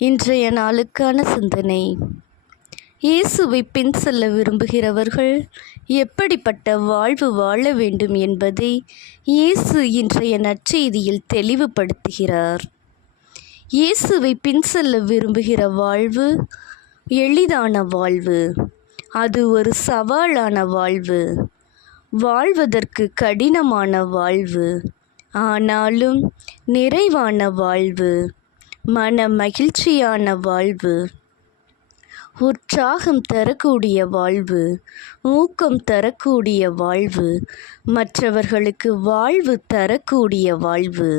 இன்றைய நாளுக்கான சிந்தனை. இயேசுவை பின் செல்ல விரும்புகிறவர்கள் எப்படிப்பட்ட வாழ்வு வாழ வேண்டும் என்பதை இயேசு இன்றைய நற்செய்தியில் தெளிவுபடுத்துகிறார். இயேசுவை பின் செல்ல விரும்புகிற வாழ்வு எளிதான வாழ்வு, அது ஒரு சவாலான வாழ்வு, வாழ்வதற்கு கடினமான வாழ்வு, ஆனாலும் நிறைவான வாழ்வு, மன மகிழ்ச்சியான வாழ்வு, உற்சாகம் தரக்கூடிய வாழ்வு, ஊக்கம் தரக்கூடிய வாழ்வு, மற்றவர்களுக்கு வாழ்வு தரக்கூடிய வாழ்வு.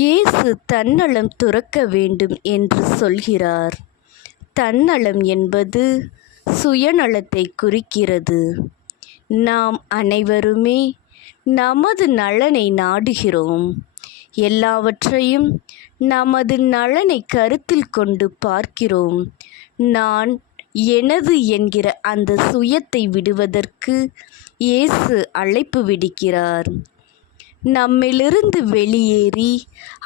இயேசு தன்னலம் துறக்க வேண்டும் என்று சொல்கிறார். தன்னலம் என்பது சுயநலத்தை குறிக்கிறது. நாம் அனைவருமே நமது நலனை நாடுகிறோம். எல்லாவற்றையும் நமது நலனை கருத்தில் கொண்டு பார்க்கிறோம். நான், எனது என்கிற அந்த சுயத்தை விடுவதற்கு இயேசு அழைப்பு விடுக்கிறார். நம்மிலிருந்து வெளியேறி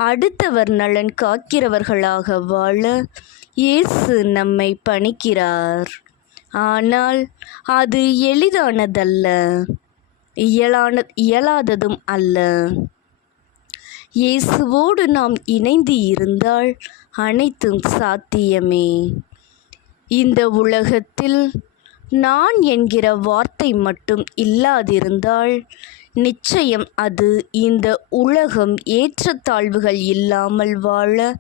அடுத்தவர் நலன் காக்கிறவர்களாக வாழ இயேசு நம்மை பணிக்கிறார். ஆனால் அது எளிதானதல்ல, இயலாததும் அல்ல. இயேசுவோடு நாம் இணைந்து இருந்தால் அனைத்தும் சாத்தியமே. இந்த உலகத்தில் நான் என்கிற வார்த்தை மட்டும் இல்லாதிருந்தால் நிச்சயம் அது இந்த உலகம் ஏற்றத்தாழ்வுகள் இல்லாமல் வாழ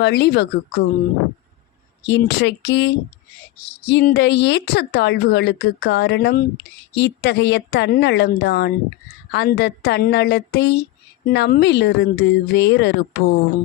வழிவகுக்கும். இன்றைக்கு இந்த ஏற்றத்தாழ்வுகளுக்கு காரணம் இத்தகைய தன்னலம்தான். அந்த தன்னலத்தை நம்மிலிருந்து வேறறுப்போம்.